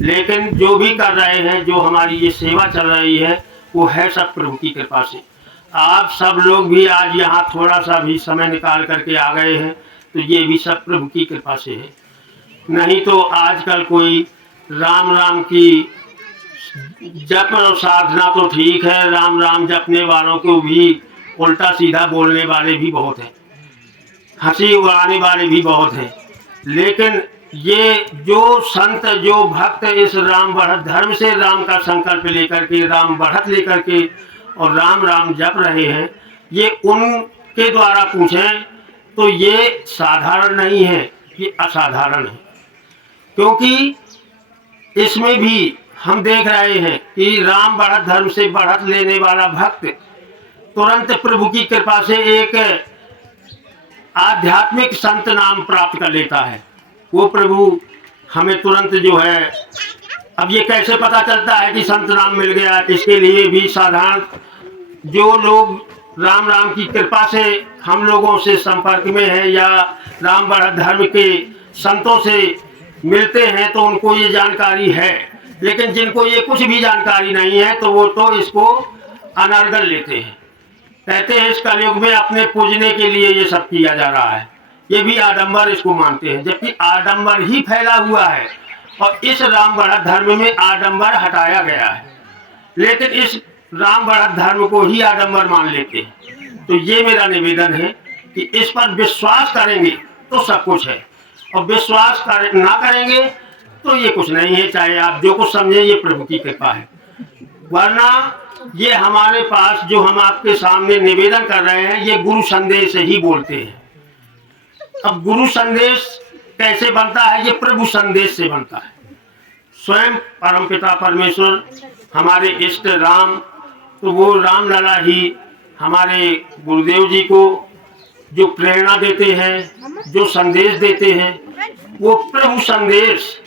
लेकिन जो भी कर रहे हैं, जो हमारी ये सेवा चल रही है, वो है सब प्रभु की कृपा से। आप सब लोग भी आज यहाँ थोड़ा सा भी समय निकाल करके आ गए हैं, तो ये भी सब प्रभु की कृपा से है। नहीं तो आजकल कोई राम राम की जप और साधना तो ठीक है, राम राम जपने वालों को भी उल्टा सीधा बोलने वाले भी बहुत हैं, हंसी उड़ाने वाले भी बहुत हैं। लेकिन ये जो संत, जो भक्त इस राम बढ़त धर्म से राम का संकल्प लेकर के, राम बढ़त लेकर के और राम राम जप रहे हैं, ये उनके द्वारा पूछें तो ये साधारण नहीं है, ये असाधारण है। क्योंकि इसमें भी हम देख रहे हैं कि राम बढ़त धर्म से बढ़त लेने वाला भक्त तुरंत प्रभु की कृपा से एक आध्यात्मिक संत नाम प्राप्त कर लेता है। वो प्रभु हमें तुरंत जो है, अब ये कैसे पता चलता है कि संत नाम मिल गया, इसके लिए भी साधारण जो लोग राम राम की कृपा से हम लोगों से संपर्क में है या राम बढ़त धर्म के संतों से मिलते हैं तो उनको ये जानकारी है। लेकिन जिनको ये कुछ भी जानकारी नहीं है तो वो तो इसको अनर्गल लेते हैं, कहते हैं इस कलयुग में अपने पूजने के लिए ये सब किया जा रहा है, ये भी आडंबर इसको मानते हैं। जबकि आडंबर ही फैला हुआ है और इस राम बढ़त धर्म में आडंबर हटाया गया है, लेकिन इस राम बढ़त धर्म को ही आडंबर मान लेते हैं। तो ये मेरा निवेदन है कि इस पर विश्वास करेंगे तो सब कुछ है, और विश्वास ना करेंगे तो ये कुछ नहीं है। चाहे आप जो कुछ समझें, ये प्रभु की कृपा है। वरना ये हमारे पास जो हम आपके सामने निवेदन कर रहे हैं, ये गुरु संदेश ही बोलते हैं। अब गुरु संदेश कैसे बनता है? ये प्रभु संदेश से बनता है। स्वयं परमपिता परमेश्वर हमारे इष्ट राम, तो वो राम लला ही हमारे गुरुदेव जी को जो प्रेरणा देते हैं, जो संदेश देते हैं, वो प्रभु संदेश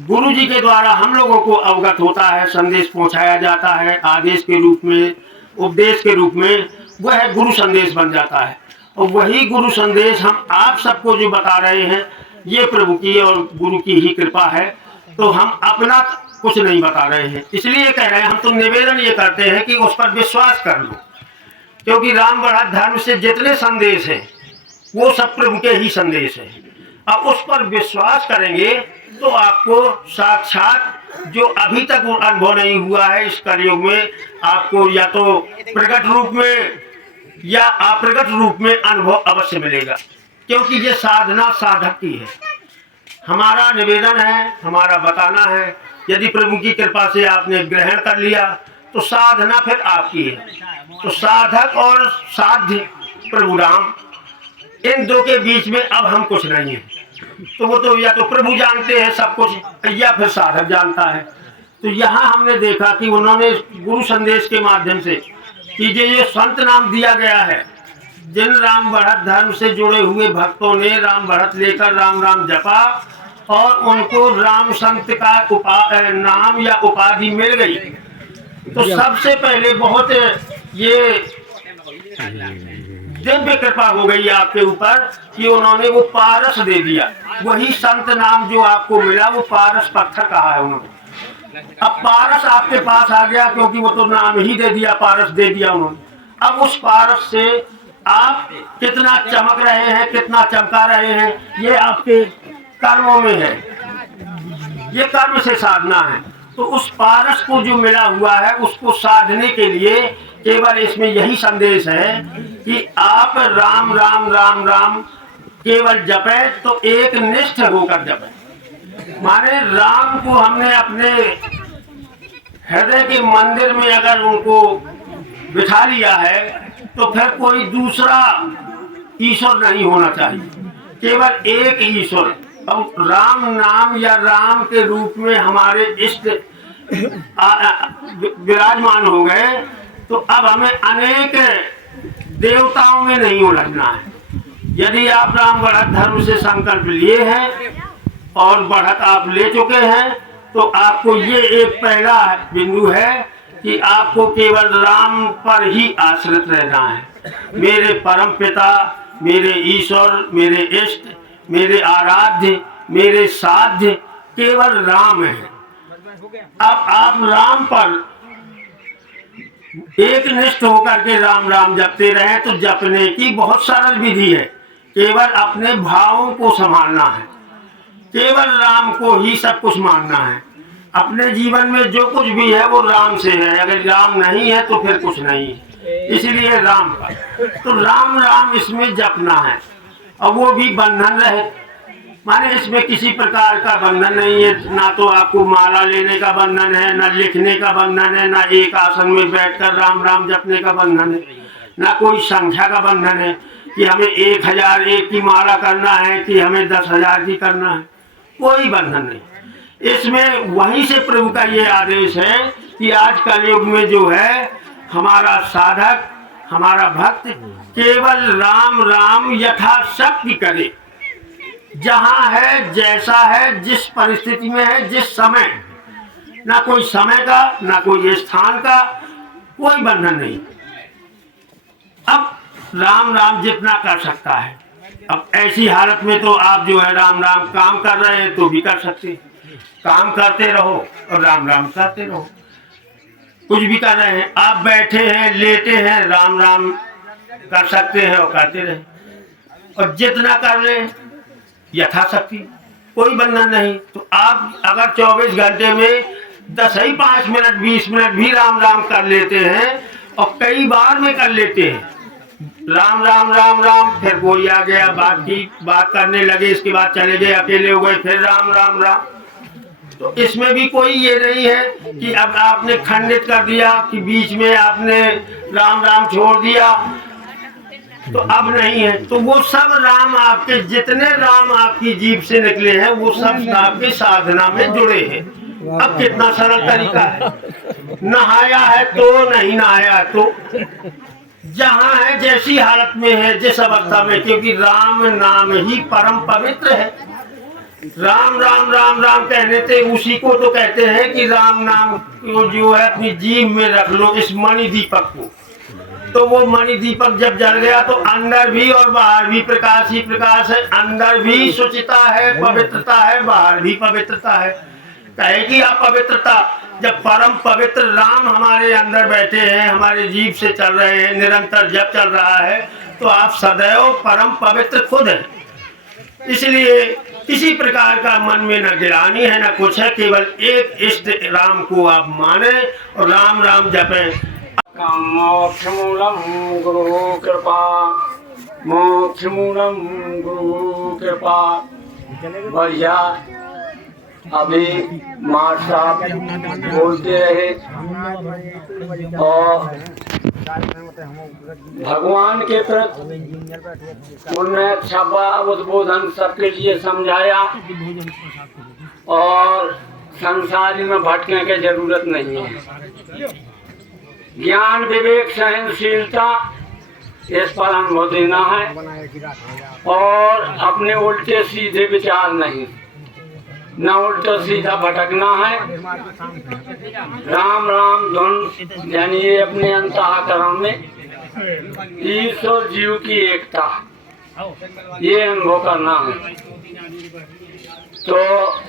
गुरु जी के द्वारा हम लोगों को अवगत होता है, संदेश पहुंचाया जाता है आदेश के रूप में, उपदेश के रूप में, वह गुरु संदेश बन जाता है। और वही गुरु संदेश हम आप सबको जो बता रहे हैं, ये प्रभु की और गुरु की ही कृपा है। तो हम अपना कुछ नहीं बता रहे हैं, इसलिए कह रहे हैं, हम तो निवेदन ये करते हैं कि उस पर विश्वास कर लो। क्योंकि राम बढ़त धर्म से जितने संदेश हैं वो सब प्रभु के ही संदेश हैं। अब उस पर विश्वास करेंगे तो आपको साक्षात जो अभी तक वो अनुभव नहीं हुआ है इस कलयुग में, आपको या तो प्रकट रूप में या अप्रकट रूप में अनुभव अवश्य मिलेगा। क्योंकि ये साधना साधक की है। हमारा निवेदन है, हमारा बताना है, यदि प्रभु की कृपा से आपने ग्रहण कर लिया तो साधना फिर आपकी है। तो साधक और साध्य प्रभु राम, इन दो के बीच में अब हम कुछ नहीं है। तो वो तो या तो प्रभु जानते हैं सब कुछ, या फिर साधक जानता है। तो यहाँ हमने देखा कि उन्होंने गुरु संदेश के माध्यम से कि ये संत नाम दिया गया है, जिन राम बढ़त धर्म से जुड़े हुए भक्तों ने राम बढ़त लेकर राम राम जपा और उनको राम संत का नाम या उपाधि मिल गई, तो सबसे पहले बहुत ये दिव्य कृपा हो गई आपके ऊपर कि उन्होंने वो पारस दे दिया। वही संत नाम जो आपको मिला वो पारस पत्थर कहा है उन्होंने। अब पारस आपके पास आ गया, क्योंकि वो तो नाम ही दे दिया, पारस दे दिया उन्होंने। अब उस पारस से आप कितना चमक रहे हैं, कितना चमका रहे हैं, ये आपके कर्मों में है, ये कर्म से साधना है। तो उस पारस को जो मिला हुआ है उसको साधने के लिए केवल इसमें यही संदेश है कि आप राम राम राम राम केवल जपे, तो एक निष्ठ होकर जपे। माने राम को हमने अपने हृदय के मंदिर में अगर उनको बिठा लिया है तो फिर कोई दूसरा ईश्वर नहीं होना चाहिए, केवल एक ईश्वर। अब राम नाम या राम के रूप में हमारे इष्ट विराजमान हो गए, तो अब हमें अनेक देवताओं में नहीं उलझना है। यदि आप राम बढ़त धर्म से संकल्प लिए हैं और बढ़त आप ले चुके हैं, तो आपको ये एक पहला बिंदु है कि आपको केवल राम पर ही आश्रित रहना है। मेरे परम पिता, मेरे ईश्वर, मेरे इष्ट, मेरे आराध्य, मेरे साध्य केवल राम है। अब आप राम पर एक निष्ठ होकर के राम राम जपते रहे तो जपने की बहुत सरल विधि है। केवल अपने भावों को संभालना है, केवल राम को ही सब कुछ मानना है। अपने जीवन में जो कुछ भी है वो राम से है, अगर राम नहीं है तो फिर कुछ नहीं है। इसलिए राम पर तो राम राम इसमें जपना है, और वो भी बंधन रहे, माने इसमें किसी प्रकार का बंधन नहीं है। ना तो आपको माला लेने का बंधन है, ना लिखने का बंधन है, ना एक आसन में बैठकर राम राम जपने का बंधन है, ना कोई संख्या का बंधन है कि हमें 1001 की माला करना है कि हमें 10,000 की करना है, कोई बंधन नहीं। इसमें वहीं से प्रभु का ये आदेश है कि आज कलयुग में जो है हमारा साधक, हमारा भक्त केवल राम राम यथाशक्ति करे। जहाँ है, जैसा है, जिस परिस्थिति में है, जिस समय, ना कोई समय का, ना कोई स्थान का, कोई बंधन नहीं। अब राम राम जितना कर सकता है, अब ऐसी हालत में तो आप जो है राम राम काम कर रहे हैं तो भी कर सकते, काम करते रहो और राम राम करते रहो। कुछ भी कर रहे हैं, आप बैठे हैं, लेटे हैं, राम राम कर सकते हैं और करते रहे, और जितना कर ले यथाशक्ति, कोई बंधन नहीं। तो आप अगर 24 घंटे में 5 मिनट 20 मिनट भी राम राम कर लेते हैं, और कई बार में कर लेते हैं राम राम राम राम, फिर कोई आ गया, बात करने लगे, इसके बाद चले गए, अकेले हो गए, फिर राम राम राम। तो इसमें भी कोई ये नहीं है कि अब आपने खंडित कर दिया कि बीच में आपने राम राम छोड़ दिया तो अब नहीं है। तो वो सब राम, आपके जितने राम आपकी जीभ से निकले हैं वो सब आपके साधना में जुड़े हैं। अब कितना सरल तरीका है, नहाया है तो नहीं नहाया तो, जहाँ है, जैसी हालत में है, जिस अवस्था में, क्योंकि राम नाम ही परम पवित्र है। राम राम राम राम कहने से उसी को तो कहते हैं कि राम नाम को जो है अपनी जीभ में रख लो, इस मणि दीपक को। तो वो मणि दीपक जब जल गया तो अंदर भी और बाहर भी प्रकाश ही प्रकाश है, अंदर भी शुचिता है, पवित्रता है, बाहर भी पवित्रता है। कहे कि आप पवित्रता, जब परम पवित्र राम हमारे अंदर बैठे हैं, हमारे जीभ से चल रहे हैं, निरंतर जब चल रहा है, तो आप सदैव परम पवित्र खुद हैं। इसलिए किसी प्रकार का मन में न गिरानी है न कुछ है, केवल एक इष्ट राम को आप माने और राम राम जपें। मोक्षमूलम गुरु कृपा, मोक्षमूलम गुरु कृपा। बढ़िया, अभी मार साहब बोलते रहे और भगवान के प्रति उन्हें छपा उद्बोधन सबके लिए समझाया, और संसारी में भटकने की जरूरत नहीं है। ज्ञान विवेक सहनशीलता इस पर अनुभव देना है, और अपने उल्टे सीधे विचार नहीं, न उल्टा सीधा भटकना है। राम राम धुन यानी ये अपने अंतःकरण में ईश्वर जीव की एकता, ये अनुभव करना है। तो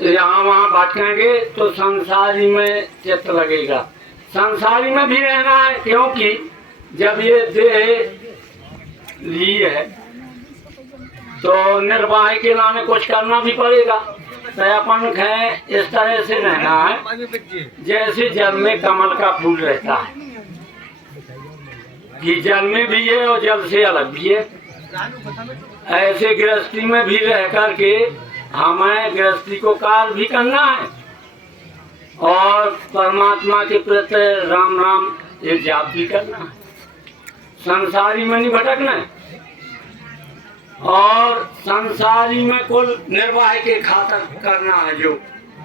यहाँ वहाँ भटकेंगे तो संसारी में चित्त लगेगा, संसारी में भी रहना है, क्योंकि जब ये देह ली है तो निर्वाह के लाने कुछ करना भी पड़ेगा। अपन है इस तरह से रहना है जैसे जल में कमल का फूल रहता है, कि जल में भी है और जल से अलग भी है। ऐसे गृहस्थी में भी रह करके हमें गृहस्थी को काल भी करना है, और परमात्मा के प्रति राम राम ये जाप भी करना है। संसारी में नहीं भटकना है, और संसारी में कुल निर्वाह के खातर करना है, जो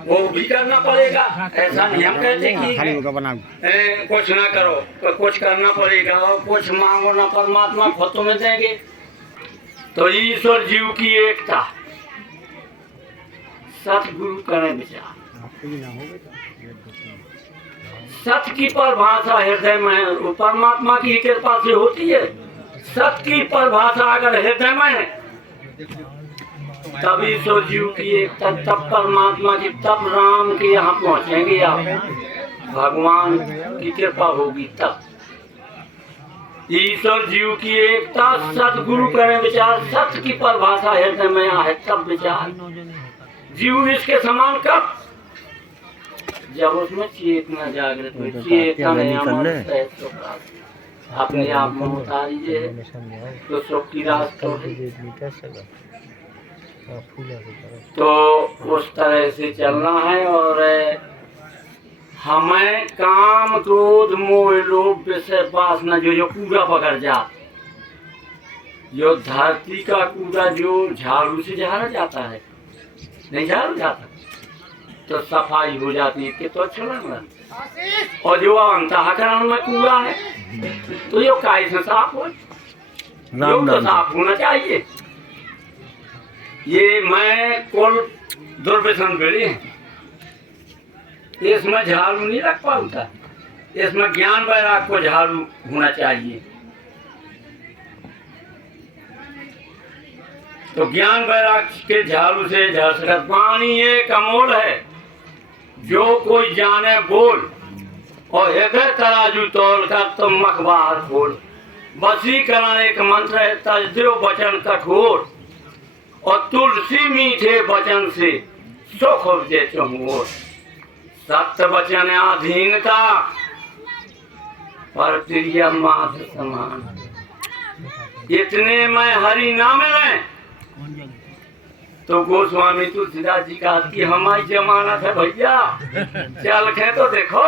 वो भी करना पड़ेगा। ऐसा नहीं हम कहते कि कुछ ना करो, तो कुछ करना पड़ेगा, और कुछ मांगो ना परमात्मा खुद तुम्हें देंगे। तो ईश्वर जीव की एकता, सतगुरु करें विचार। सत्य की परिभाषा हृदय में परमात्मा की कृपा से होती है। सत्य की परिभाषा अगर हृदय में है तभी तो जीव की एकता, तब परमात्मा की, तब राम के यहाँ पहुँचेंगे आप, भगवान की कृपा होगी तब। ईश्वर जीव की एकता, सतगुरु करें विचार, सत्य की परिभाषा हृदय में है तब विचार। जीव इसके समान कब, जब उसमें चेतना जागृत हुई, चेतन अपने आप में उतारी है तो सुख की रास्ता है। तो उस तरह से चलना है। और हमें काम क्रोध मोह लोभ विषय वासना जो कूड़ा पकड़ जा, जो धरती का कूड़ा जो झाड़ू से झाड़ा जाता है, नहीं झाड़ू जाता तो सफाई हो जाती है कि तो अच्छा लग रहा। और जो अंतःकरण में कूड़ा है तो ये काय से साफ हो, योग तो साफ होना चाहिए। ये मैं कुल दुर्व्यसन पीढ़ी, इसमें झाड़ू नहीं रख पाता, इसमें ज्ञान वैराग को झाड़ू होना चाहिए। तो ज्ञान वैराग के झाड़ू से झड़ सकत। पानी एक अमोल है, जो कोई जाने बोल, और हृदय तराजू तोल कर तुम मखबार खोल। वशीकरण एक मंत्र है, तजदेव वचन कठोर, और तुलसी मीठे वचन से सुख उपजे चमोर। सत्य वचन अधीनता, पर प्रिय माध समान। इतने में हरि नाम में तो गोस्वामी तुलसीदास जी कहा कि हमारी जमानत है भैया, चल खे तो देखो,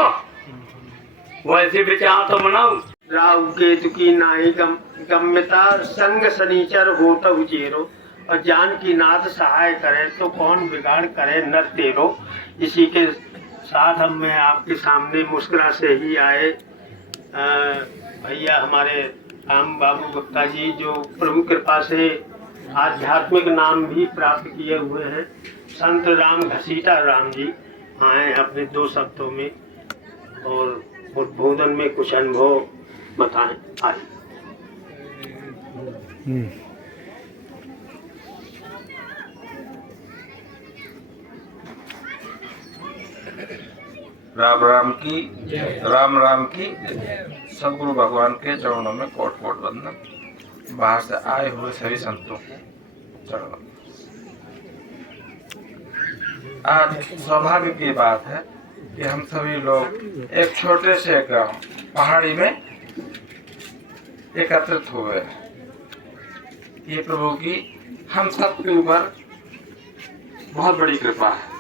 वैसे विचार तो बनाओ। राहु केतु की नाई गम्यता, संग शनिचर होत उजेरो, और जान की नाथ सहाय करे तो कौन बिगाड़ करे नर तेरो। इसी के साथ हम मैं आपके सामने मुस्कुरा से ही आए भैया हमारे राम बाबू गुप्ता जी, जो प्रभु कृपा से आध्यात्मिक नाम भी प्राप्त किए हुए हैं, संत राम घसीटा राम जी आए अपने 2 शब्दों में और उद्बोधन में कुछ अनुभव बताएं। आए। राम राम की, राम राम की। सदगुरु भगवान के चरणों में कोट कोट वंदन। बाहर से आए हुए सभी संतों को चरणों। आज सौभाग्य की बात है कि हम सभी लोग एक छोटे से गांव पहाड़ी में एकत्रित हुए। ये प्रभु की हम सब के ऊपर बहुत बड़ी कृपा है।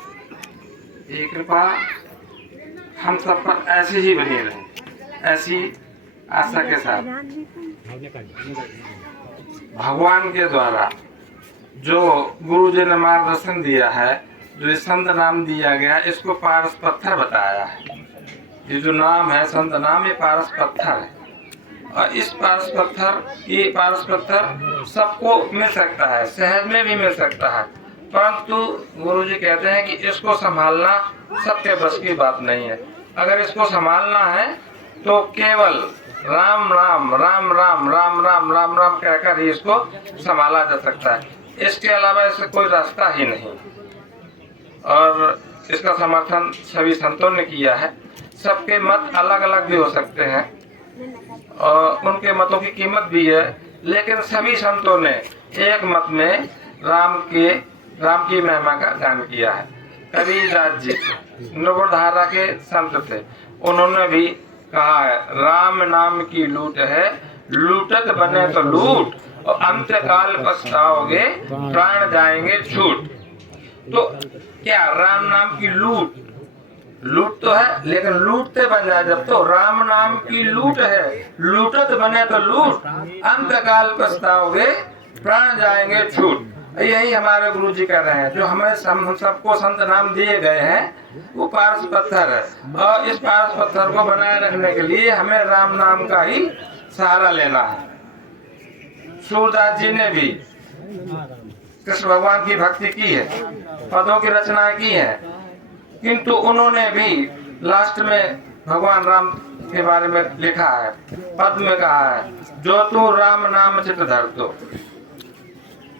ये कृपा हम सब पर ऐसी ही बनी रहे, ऐसी आशा के साथ। भगवान के द्वारा जो गुरु जी ने मार्गदर्शन दिया है, जो ये संत नाम दिया गया, इसको पारस पत्थर बताया है। ये जो नाम है संत नाम, ये पारस पत्थर है। और इस पारस पत्थर सबको मिल सकता है, सहज में भी मिल सकता है, परंतु गुरु जी कहते हैं कि इसको संभालना सबके बस की बात नहीं है। अगर इसको संभालना है तो केवल राम राम राम राम राम राम राम राम कहकर ही इसको संभाला जा सकता है। इसके अलावा इससे कोई रास्ता ही नहीं। और इसका समर्थन सभी संतों ने किया है। सबके मत अलग अलग भी हो सकते हैं और उनके मतों की कीमत भी है, लेकिन सभी संतों ने एक मत में राम की महिमा का गान किया है। कबीरदास जी नवधारा के संत थे, उन्होंने भी कहा है, राम नाम की लूट है, लूटत बने तो लूट, और अंत काल पछताओगे, प्राण जाएंगे छूट। तो क्या राम नाम की लूट तो है, लेकिन लूटते बन जाए जब, तो राम नाम की लूट है, लूटत बने तो लूट, अंत काल पछताओगे, प्राण जाएंगे छूट। यही हमारे गुरु जी कह रहे हैं। जो हमें हम सबको संत नाम दिए गए हैं वो पारस पत्थर है, और इस पारस पत्थर को बनाए रखने के लिए हमें राम नाम का ही सहारा लेना है। सूरदास जी ने भी कृष्ण भगवान की भक्ति की है, पदों की रचनाएं की है, किंतु उन्होंने भी लास्ट में भगवान राम के बारे में लिखा है, पद में कहा है, जो तू राम नाम चित धर दो,